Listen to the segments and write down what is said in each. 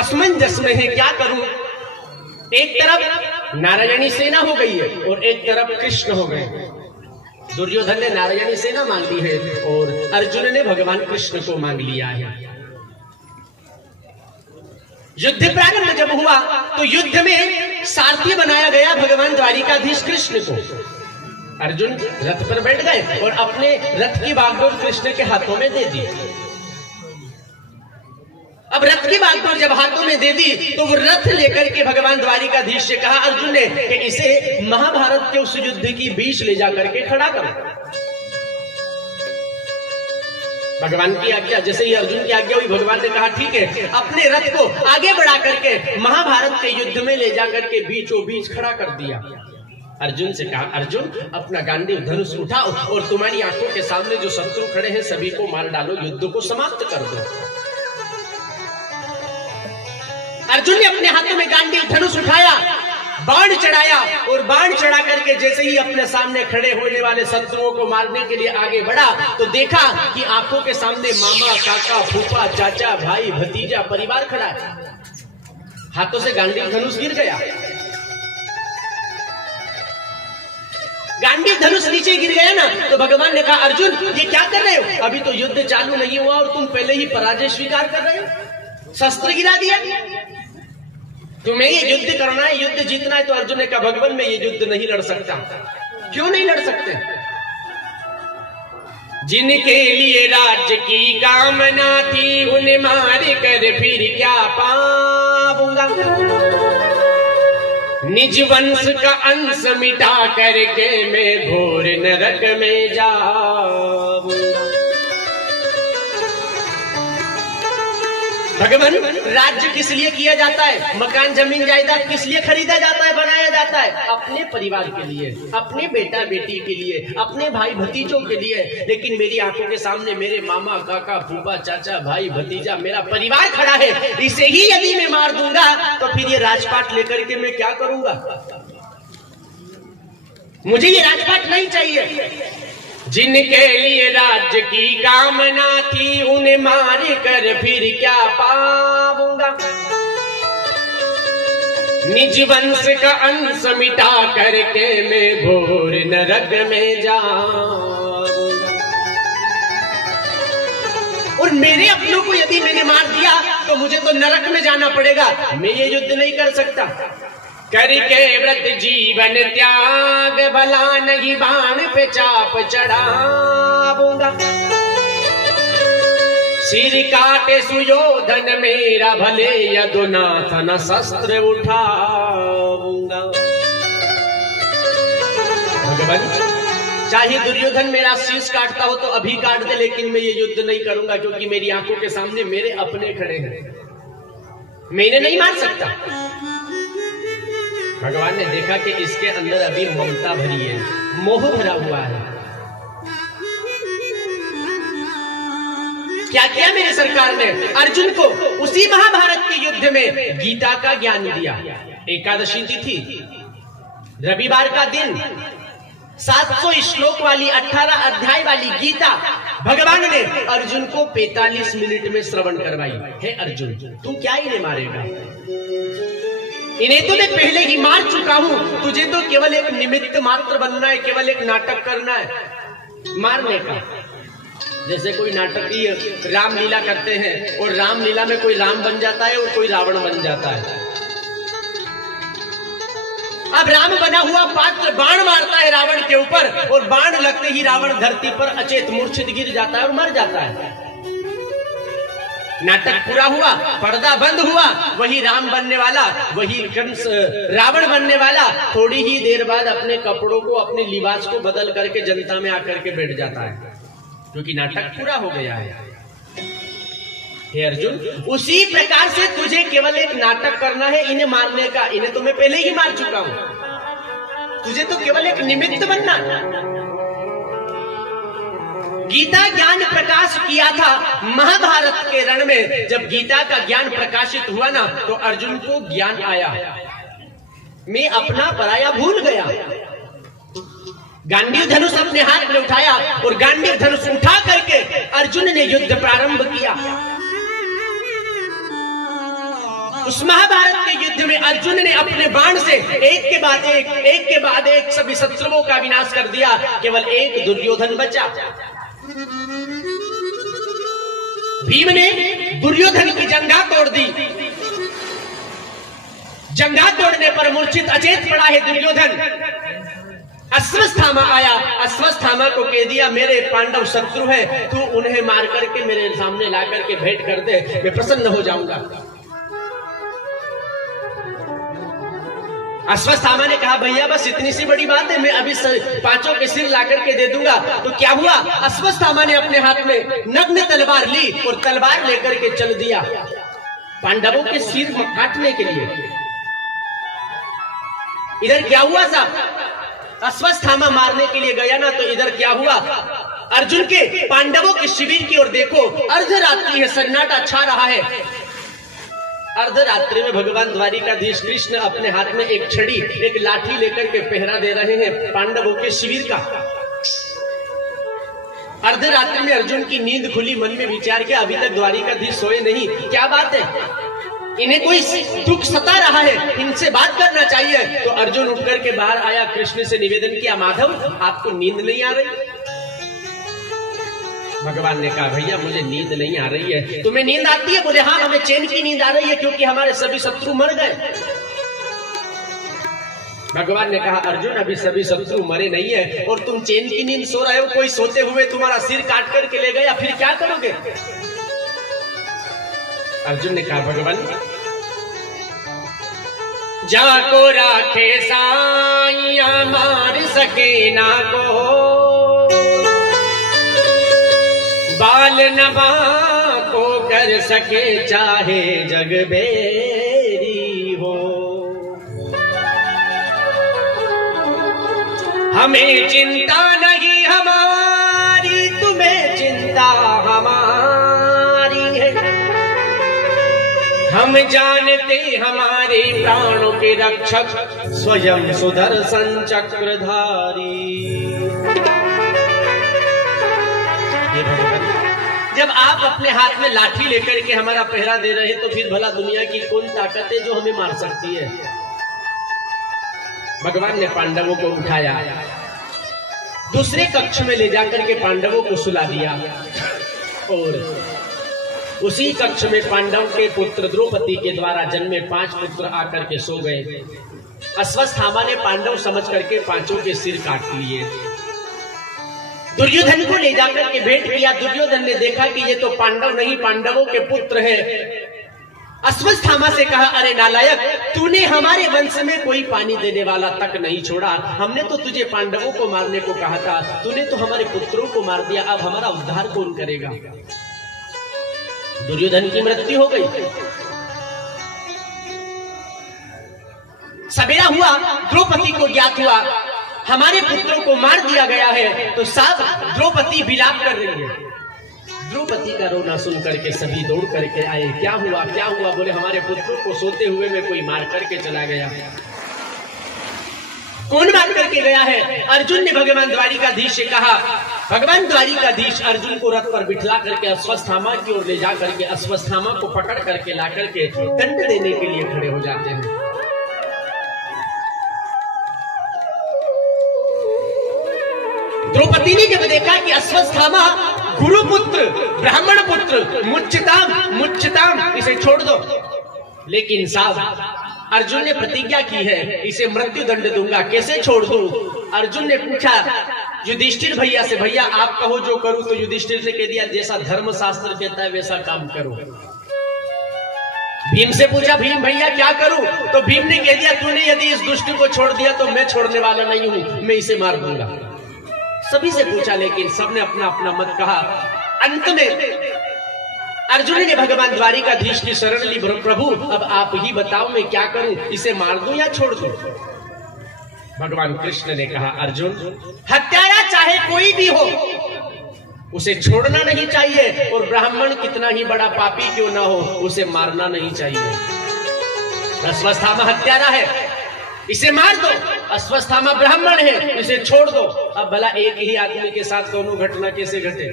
असमंजस में है, क्या करूं। एक तरफ नारायणी सेना हो गई है और एक तरफ कृष्ण हो गए। दुर्योधन ने नारायणी सेना मांग ली है और अर्जुन ने भगवान कृष्ण को मांग लिया है। युद्ध प्रारंभ जब हुआ तो युद्ध में सारथी बनाया गया भगवान द्वारिकाधीश कृष्ण को। अर्जुन रथ पर बैठ गए और अपने रथ की बागडोर कृष्ण के हाथों में दे दी। अब रथ की बागडोर जब हाथों में दे दी तो वो रथ लेकर के भगवान द्वारिकाधीश से कहा अर्जुन ने कि इसे महाभारत के उस युद्ध की बीच ले जाकर के खड़ा करो। भगवान की आज्ञा, जैसे ही अर्जुन की आज्ञा हुई भगवान ने कहा ठीक है, अपने रथ को आगे बढ़ा करके महाभारत के युद्ध में ले जाकर के बीचों बीच खड़ा कर दिया। अर्जुन से कहा अर्जुन अपना गांडीव धनुष उठाओ और तुम्हारी आंखों के सामने जो शत्रु खड़े हैं सभी को मार डालो, युद्ध को समाप्त कर दो। अर्जुन ने अपने हाथों में गांडीव धनुष उठाया, बाण चढ़ाया और बाण चढ़ा करके जैसे ही अपने सामने खड़े होने वाले शत्रुओं को मारने के लिए आगे बढ़ा तो देखा कि आंखों के सामने मामा, काका, फूफा, चाचा, भाई, भतीजा, परिवार खड़ा है। हाथों से गांडीव धनुष गिर गया। गांडीव धनुष नीचे गिर गया ना तो भगवान ने कहा अर्जुन ये क्या कर रहे हो, अभी तो युद्ध चालू नहीं हुआ और तुम पहले ही पराजय स्वीकार कर रहे हो, शस्त्र गिरा दिया। तुम्हें ये युद्ध करना है, युद्ध जीतना है। तो अर्जुन ने कहा भगवान मैं ये युद्ध नहीं लड़ सकता। क्यों नहीं लड़ सकते? जिनके लिए राज्य की कामना थी उन्हें मार कर फिर क्या पाऊंगा, निज वंश का अंश मिटा करके मैं घोर नरक में जाऊंगा। भगवान राज्य किस लिए किया जाता है, मकान जमीन जायदाद किस लिए खरीदा जाता है, बनाया जाता है? अपने परिवार के लिए, अपने बेटा बेटी के लिए, अपने भाई भतीजों के लिए। लेकिन मेरी आंखों के सामने मेरे मामा, काका, फूफा, चाचा, भाई, भतीजा, मेरा परिवार खड़ा है, इसे ही यदि मैं मार दूंगा तो फिर ये राजपाट लेकर के मैं क्या करूंगा? मुझे ये राजपाट नहीं चाहिए। जिनके लिए राज्य की कामना थी उन्हें मार कर फिर क्या पाऊंगा, निज वंश का अंश मिटा करके मैं घोर नरक में जाऊंगा। और मेरे अपनों को यदि मैंने मार दिया तो मुझे तो नरक में जाना पड़ेगा। मैं ये युद्ध नहीं कर सकता। करके व्रत जीवन त्याग भला नहीं बाण पे चाप चढ़ाऊंगा, सिर काटे सुयोधन मेरा भले यदुनाथन शस्त्र उठाऊंगा। भगवान चाहे दुर्योधन मेरा शीश काटता हो तो अभी काट दे, लेकिन मैं ये युद्ध नहीं करूंगा क्योंकि मेरी आंखों के सामने मेरे अपने खड़े हैं, मैंने नहीं मार सकता। भगवान ने देखा कि इसके अंदर अभी ममता भरी है, मोह भरा हुआ है। क्या किया मेरी सरकार ने? अर्जुन को उसी महाभारत के युद्ध में गीता का ज्ञान दिया। एकादशी तिथि, रविवार का दिन, 700 श्लोक वाली 18 अध्याय वाली गीता भगवान ने अर्जुन को 45 मिनट में श्रवण करवाई। हे अर्जुन तू क्या इन्हें मारेगा? इन्हें तो मैं पहले ही मार चुका हूं, तुझे तो केवल एक निमित्त मात्र बनना है, केवल एक नाटक करना है मारने का। जैसे कोई नाटकीय रामलीला करते हैं और रामलीला में कोई राम बन जाता है और कोई रावण बन जाता है। अब राम बना हुआ पात्र बाण मारता है रावण के ऊपर और बाण लगते ही रावण धरती पर अचेत मूर्छित गिर जाता है और मर जाता है। नाटक पूरा हुआ, पर्दा बंद हुआ, वही राम बनने वाला, वही कंस रावण बनने वाला थोड़ी ही देर बाद अपने कपड़ों को, अपने लिबास को बदल करके जनता में आकर के बैठ जाता है क्योंकि नाटक पूरा हो गया है। हे अर्जुन उसी प्रकार से तुझे केवल एक नाटक करना है इन्हें मारने का। इन्हें तो मैं पहले ही मार चुका हूं, तुझे तो केवल एक निमित्त बनना। गीता ज्ञान प्रकाश किया था महाभारत के रण में। जब गीता का ज्ञान प्रकाशित हुआ ना तो अर्जुन को ज्ञान आया, मैं अपना पराया भूल गया। गांडीव धनुष अपने हाथ में उठाया और गांडीव धनुष उठा करके अर्जुन ने युद्ध प्रारंभ किया। उस महाभारत के युद्ध में अर्जुन ने अपने बाण से एक के बाद एक सभी शत्रुओं का विनाश कर दिया। केवल एक दुर्योधन बचा। भीम ने दुर्योधन की जंघा तोड़ दी। जंघा तोड़ने पर मूर्छित अचेत पड़ा है दुर्योधन। अश्वत्थामा आया, अश्वत्थामा को कह दिया मेरे पांडव शत्रु है, तू उन्हें मार करके मेरे सामने ला करके भेंट कर दे, मैं प्रसन्न हो जाऊंगा। अश्वत्थामा ने कहा भैया बस इतनी सी बड़ी बात है, मैं अभी पांचों के सिर ला करके दे दूंगा। तो क्या हुआ, अश्वत्थामा ने अपने हाथ में नग्न तलवार ली और तलवार लेकर के चल दिया पांडवों के सिर काटने के लिए। इधर क्या हुआ साहब, अश्वत्थामा मारने के लिए गया ना, तो इधर क्या हुआ, अर्जुन के पांडवों के शिविर की ओर देखो, अर्धरात्रि है, सन्नाटा छा रहा है। अर्धरात्रि में भगवान द्वारिकाधीश कृष्ण अपने हाथ में एक छड़ी, एक लाठी लेकर के पहरा दे रहे हैं पांडवों के शिविर का। अर्धरात्रि में अर्जुन की नींद खुली, मन में विचार किया अभी तक द्वारिकाधीश सोए नहीं, क्या बात है, इन्हें कोई दुख सता रहा है, इनसे बात करना चाहिए। तो अर्जुन उठ करके बाहर आया, कृष्ण से निवेदन किया माधव आपको नींद नहीं आ रही? भगवान ने कहा भैया मुझे नींद नहीं आ रही है। तुम्हें नींद आती है? बोले हाँ हमें चैन की नींद आ रही है, क्योंकि हमारे सभी शत्रु मर गए। भगवान ने कहा अर्जुन अभी सभी शत्रु मरे नहीं है और तुम चैन की नींद सो रहे हो, कोई सोते हुए तुम्हारा सिर काट करके ले गया, फिर क्या करोगे? अर्जुन ने कहा भगवान जाको राखे साइया मार सके ना को, बाल नवा को कर सके चाहे जग बेरी हो। हमें चिंता नहीं हमारी, तुम्हें चिंता हमारी है, हम जानते हमारे प्राणों के रक्षक स्वयं सुदर्शन चक्रधारी। जब आप अपने हाथ में लाठी लेकर के हमारा पहरा दे रहे हैं, तो फिर भला दुनिया की कौन ताकत है जो हमें मार सकती है? भगवान ने पांडवों को उठाया, दूसरे कक्ष में ले जाकर के पांडवों को सुला दिया और उसी कक्ष में पांडव के पुत्र द्रौपदी के द्वारा जन्मे 5 पुत्र आकर के सो गए। अश्वत्थामा ने पांडव समझ करके 5 के सिर काट लिए। दुर्योधन को ले जाकर के भेंट किया। दुर्योधन ने देखा कि ये तो पांडव नहीं पांडवों के पुत्र है। अश्वत्थामा से कहा अरे नालायक, तूने हमारे वंश में कोई पानी देने वाला तक नहीं छोड़ा, हमने तो तुझे पांडवों को मारने को कहा था, तूने तो हमारे पुत्रों को मार दिया, अब हमारा उद्धार कौन करेगा? दुर्योधन की मृत्यु हो गई। सवेरा हुआ, द्रौपदी को ज्ञात हुआ हमारे पुत्रों को मार दिया गया है, तो सब द्रौपदी विलाप कर रही है। द्रौपदी का रोना सुन करके सभी दौड़ करके आए, क्या हुआ क्या हुआ? बोले हमारे पुत्रों को सोते हुए में कोई मार करके चला गया। कौन मार करके गया है? अर्जुन ने भगवान द्वारिकाधीश से कहा। भगवान द्वारिकाधीश अर्जुन को रथ पर बिठला करके अश्वत्थामा की ओर ले जा करके अश्वत्थामा को पकड़ करके ला करके दंड देने के लिए खड़े हो जाते हैं। द्रौपदी ने जब देखा कि अश्वत्थामा गुरुपुत्र ब्राह्मण पुत्र मुच्यताम इसे छोड़ दो, लेकिन साहब अर्जुन ने प्रतिज्ञा की है इसे मृत्यु दंड दूंगा, कैसे छोड़ दूं? अर्जुन ने पूछा युधिष्ठिर भैया से, भैया आप कहो जो करूं, तो युधिष्ठिर से कह दिया जैसा धर्म शास्त्र कहता है वैसा काम करो। भीम से पूछा भीम भैया क्या करूं? तो भीम ने कह दिया तूने यदि इस दुष्ट को छोड़ दिया तो मैं छोड़ने वाला नहीं हूं, मैं इसे मार दूंगा। सभी से पूछा लेकिन सबने अपना अपना मत कहा। अंत में अर्जुन ने भगवान द्वारिकाधीश की शरण ली, प्रभु अब आप ही बताओ मैं क्या करूं, इसे मार दूं या छोड़ दूं? भगवान कृष्ण ने कहा अर्जुन हत्यारा चाहे कोई भी हो उसे छोड़ना नहीं चाहिए, और ब्राह्मण कितना ही बड़ा पापी क्यों ना हो उसे मारना नहीं चाहिए। अश्वत्थामा हत्यारा है, इसे मार दो। अश्वत्थामा ब्राह्मण है, इसे छोड़ दो। अब भला एक ही आदमी के साथ दोनों घटना कैसे घटे?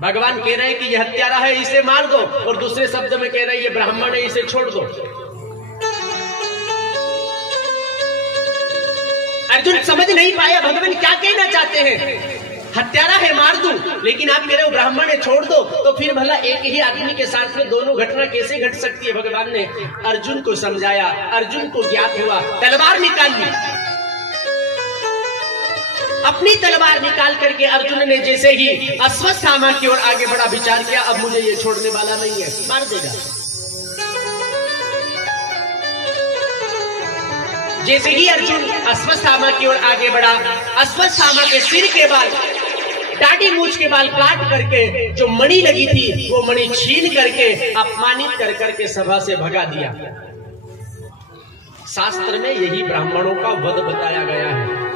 भगवान कह रहे हैं कि यह हत्यारा है, इसे मार दो, और दूसरे शब्द में कह रहे हैं ये ब्राह्मण है, इसे छोड़ दो। अर्जुन समझ नहीं पाया भगवान क्या कहना चाहते हैं। हत्यारा है मार दूं, लेकिन आप कह रहे हो ब्राह्मण है छोड़ दो, तो फिर भला एक ही आदमी के साथ में दोनों घटना कैसे घट सकती है। भगवान ने अर्जुन को समझाया, अर्जुन को ज्ञात हुआ, तलवार निकाल ली। अपनी तलवार निकाल करके अर्जुन ने जैसे ही अश्वत्थामा की ओर आगे बढ़ा, विचार किया अब मुझे ये छोड़ने वाला नहीं है, मार देगा। जैसे ही अर्जुन अश्वत्थामा की ओर आगे बढ़ा, अश्वत्थामा के सिर के बाल, दाढ़ी मूंछ के बाल काट करके जो मणि लगी थी वो मणि छीन करके अपमानित कर करके सभा से भगा दिया। शास्त्र में यही ब्राह्मणों का वध बताया गया है।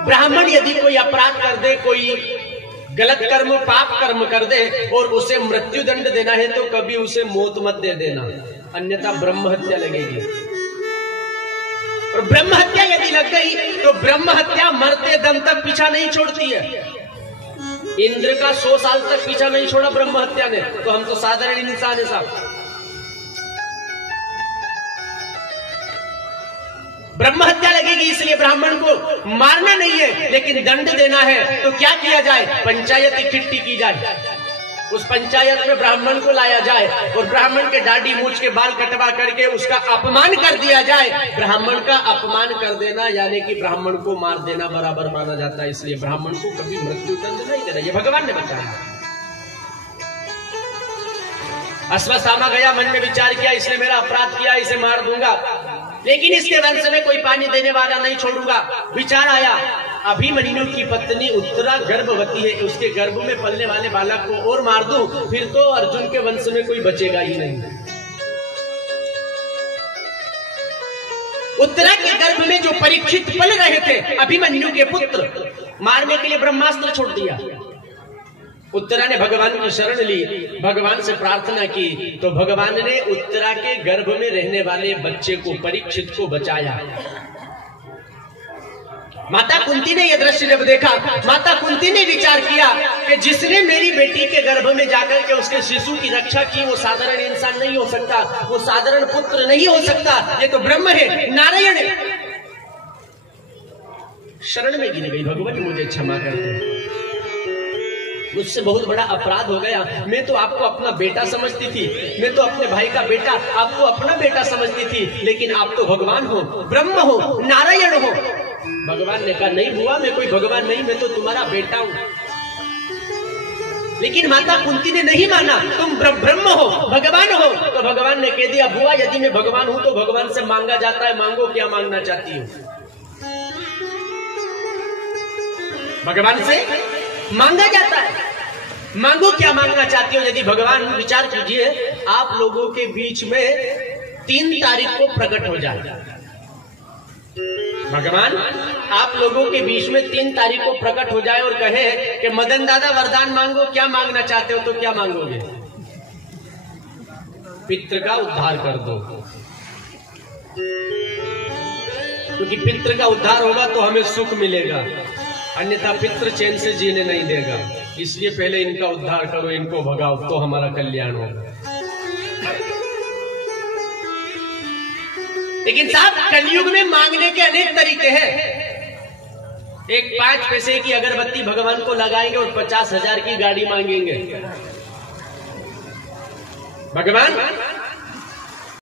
ब्राह्मण यदि कोई अपराध कर दे, कोई गलत कर्म पाप कर्म कर दे और उसे मृत्यु दंड देना है तो कभी उसे मौत मत दे देना, अन्यथा ब्रह्म हत्या लगेगी। और ब्रह्म हत्या यदि लग गई तो ब्रह्म हत्या मरते दम तक पीछा नहीं छोड़ती है। इंद्र का 100 साल तक पीछा नहीं छोड़ा ब्रह्म हत्या ने, तो हम तो साधारण इंसान है साहब। ब्रह्म हत्या लगेगी, इसलिए ब्राह्मण को मारना नहीं है लेकिन दंड देना है। तो क्या किया जाए, पंचायत इकट्ठी की जाए, उस पंचायत में ब्राह्मण को लाया जाए और ब्राह्मण के दाढ़ी मूंछ के बाल कटवा करके उसका अपमान कर दिया जाए। ब्राह्मण का अपमान कर देना यानी कि ब्राह्मण को मार देना बराबर माना जाता है, इसलिए ब्राह्मण को कभी मृत्यु दंड नहीं देना, ये भगवान ने बताया। अश्वत्थामा गया, मन में विचार किया इसने मेरा अपराध किया, इसे मार दूंगा, लेकिन इसके वंश में कोई पानी देने वाला नहीं छोड़ूंगा। विचार आया, अभिमन्यु की पत्नी उत्तरा गर्भवती है, उसके गर्भ में पलने वाले बालक को और मार दूं, फिर तो अर्जुन के वंश में कोई बचेगा ही नहीं। उत्तरा के गर्भ में जो परीक्षित पल रहे थे अभिमन्यु के पुत्र, मारने के लिए ब्रह्मास्त्र छोड़ दिया। उत्तरा ने भगवान की शरण ली, भगवान से प्रार्थना की, तो भगवान ने उत्तरा के गर्भ में रहने वाले बच्चे को, परीक्षित को बचाया। माता कुंती ने यह दृश्य जब देखा, माता कुंती ने विचार किया कि जिसने मेरी बेटी के गर्भ में जाकर के उसके शिशु की रक्षा की वो साधारण इंसान नहीं हो सकता, वो साधारण पुत्र नहीं हो सकता, ये तो ब्रह्म है, नारायण है। शरण में गिर गई, भगवान मुझे क्षमा कर दे, मुझसे बहुत बड़ा अपराध हो गया। मैं तो आपको अपना बेटा समझती थी, मैं तो अपने भाई का बेटा आपको अपना बेटा समझती थी, लेकिन आप तो भगवान हो, ब्रह्म हो, नारायण हो। भगवान ने कहा नहीं बुआ, मैं कोई भगवान नहीं, मैं तो तुम्हारा बेटा हूं। लेकिन माता कुंती ने नहीं माना, तुम ब्रह्म हो, भगवान हो। तो भगवान ने कह दिया बुआ यदि मैं भगवान हूं तो भगवान से मांगा जाता है, मांगो क्या मांगना चाहती हो। भगवान से मांगा जाता है, मांगो क्या मांगना चाहती हो। यदि भगवान, विचार कीजिए, आप लोगों के बीच में 3 तारीख को प्रकट हो जाए, भगवान आप लोगों के बीच में 3 तारीख को प्रकट हो जाए और कहे कि मदन दादा वरदान मांगो, क्या मांगना चाहते हो, तो क्या मांगोगे। पितृ का उद्धार कर दो, क्योंकि पितृ का उद्धार होगा तो हमें सुख मिलेगा, अन्यथा पितृ चैन से जीने नहीं देगा, इसलिए पहले इनका उद्धार करो, इनको भगाओ तो हमारा कल्याण होगा। लेकिन साहब कलयुग में मांगने के अनेक तरीके हैं। एक 5 पैसे की अगरबत्ती भगवान को लगाएंगे और 50,000 की गाड़ी मांगेंगे। भगवान